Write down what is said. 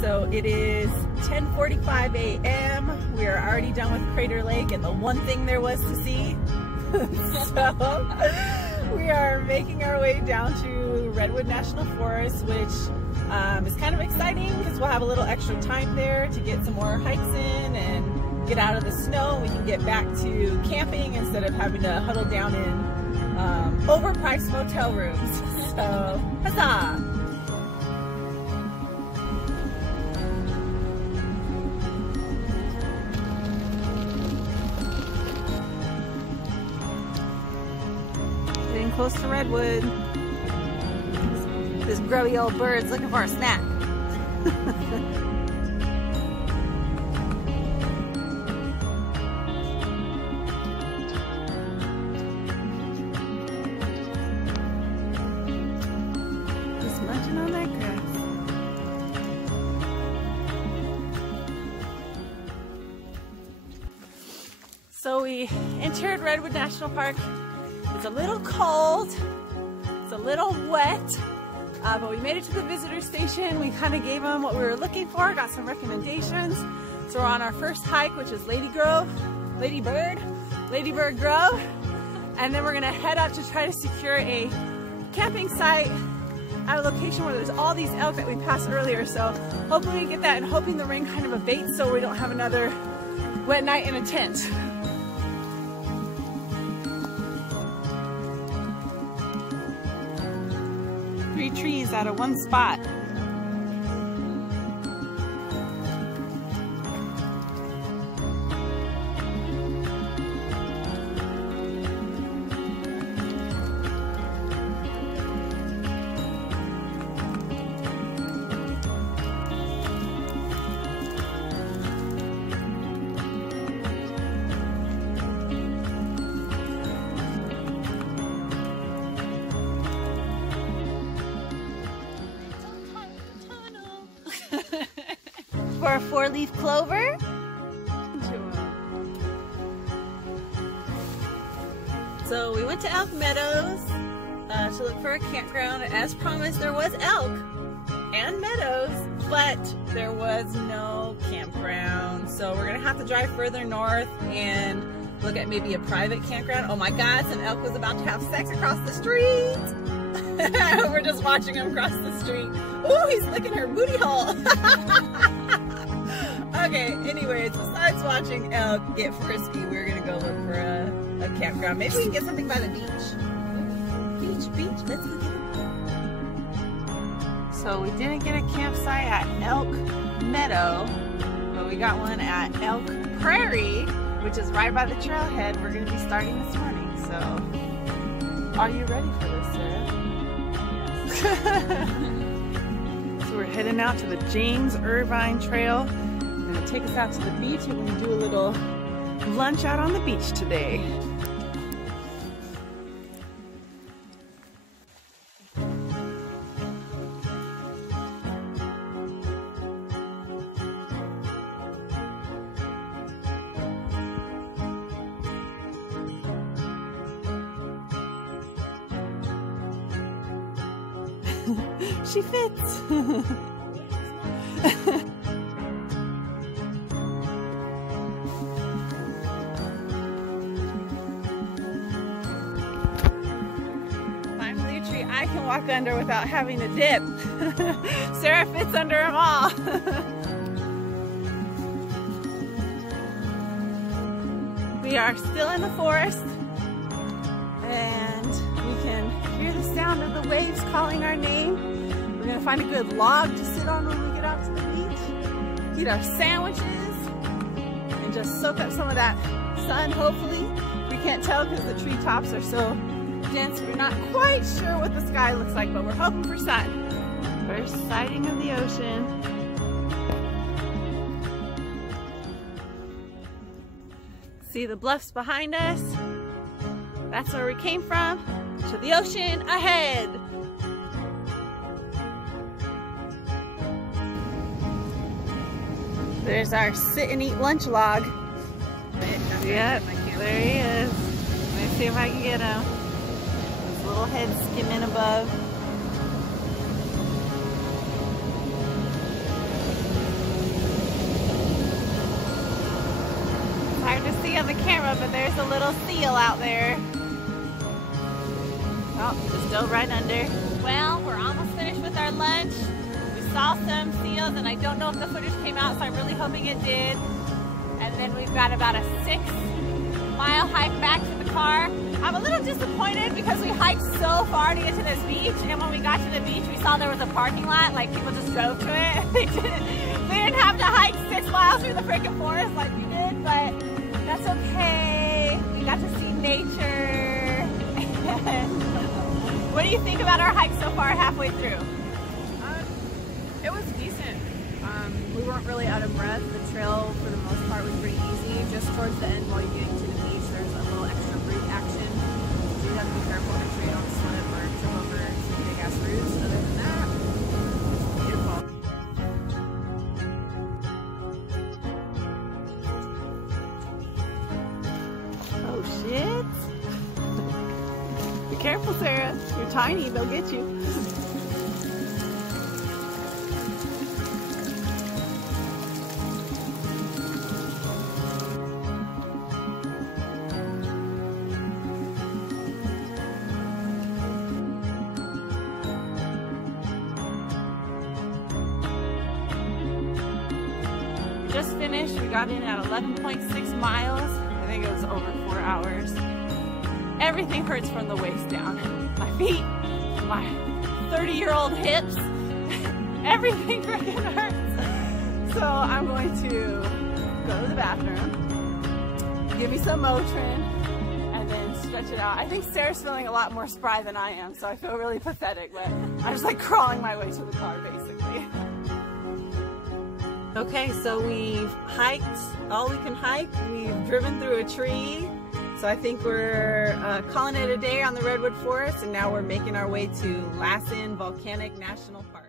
So it is 10:45 a.m. We are already done with Crater Lake and the one thing there was to see. So we are making our way down to Redwood National Forest, which is kind of exciting because we'll have a little extra time there to get some more hikes in and get out of the snow. We can get back to camping instead of having to huddle down in overpriced motel rooms. So, huzzah! Getting close to Redwood. This grubby old bird's looking for a snack. Just munching on that grass. So we entered Redwood National Park. It's a little cold, it's a little wet, but we made it to the visitor station. We kind of gave them what we were looking for, got some recommendations. So we're on our first hike, which is Ladybird Grove, and then we're gonna head up to try to secure a camping site at a location where there's all these elk that we passed earlier. So hopefully we get that, and hoping the rain kind of abates so we don't have another wet night in a tent. Three trees out of one spot. For a four-leaf clover. So we went to Elk Meadows to look for a campground. As promised, there was elk and meadows, but there was no campground. So we're gonna have to drive further north and look at maybe a private campground. Oh my God, some elk was about to have sex across the street. We're just watching him cross the street. Oh, he's licking her booty hole. Okay, anyways, besides watching elk get frisky, we're gonna go look for a campground. Maybe we can get something by the beach. Beach, let's go get it. So we didn't get a campsite at Elk Meadow, but we got one at Elk Prairie, which is right by the trailhead. We're gonna be starting this morning, so are you ready for this, Sarah? Yes. So we're heading out to the James Irvine Trail. It'll take us out to the beach, and we're gonna do a little lunch out on the beach today. She fits. Finally a tree I can walk under without having to dip. Sarah fits under them all. We are still in the forest, and we can hear the sound of the waves calling our name. We're gonna find a good log to sit on when we get out to the beach, eat our sandwiches, and just soak up some of that sun, hopefully. We can't tell because the treetops are so dense. We're not quite sure what the sky looks like, but we're hoping for sun. First sighting of the ocean. See the bluffs behind us? That's where we came from. To the ocean ahead. There's our sit and eat lunch log. Yep, there he is. Let me see if I can get him. His little head skimming above. camera, but there's a little seal out there. Oh, it's still right under. Well, we're almost finished with our lunch. We saw some seals, and I don't know if the footage came out, so I'm really hoping it did. And then we've got about a 6-mile hike back to the car. I'm a little disappointed because we hiked so far to get to this beach, and when we got to the beach, we saw there was a parking lot, like people just drove to it. They didn't have to hike 6 miles through the freaking forest like we did, but that's okay. We got to see nature. What do you think about our hike so far halfway through? It was decent. We weren't really out of breath. The trail, for the most part, was pretty easy. Just towards the end, while you're getting to the beach, there's a little extra brake action. So you have to be careful to make sure you don't slip or trip over some big-ass roots. Other than that, it's beautiful. Oh shit! Be careful, Sarah. You're tiny, they'll get you. Just finished. We got in at 11.6 miles. I think it was over 4 hours. Everything hurts from the waist down. My feet, my 30-year-old hips, everything freaking hurts. So I'm going to go to the bathroom, give me some Motrin, and then stretch it out. I think Sarah's feeling a lot more spry than I am, so I feel really pathetic, but I'm just like crawling my way to the car basically. Okay, so we've hiked all we can hike. We've driven through a tree. So I think we're calling it a day on the Redwood Forest, and now we're making our way to Lassen Volcanic National Park.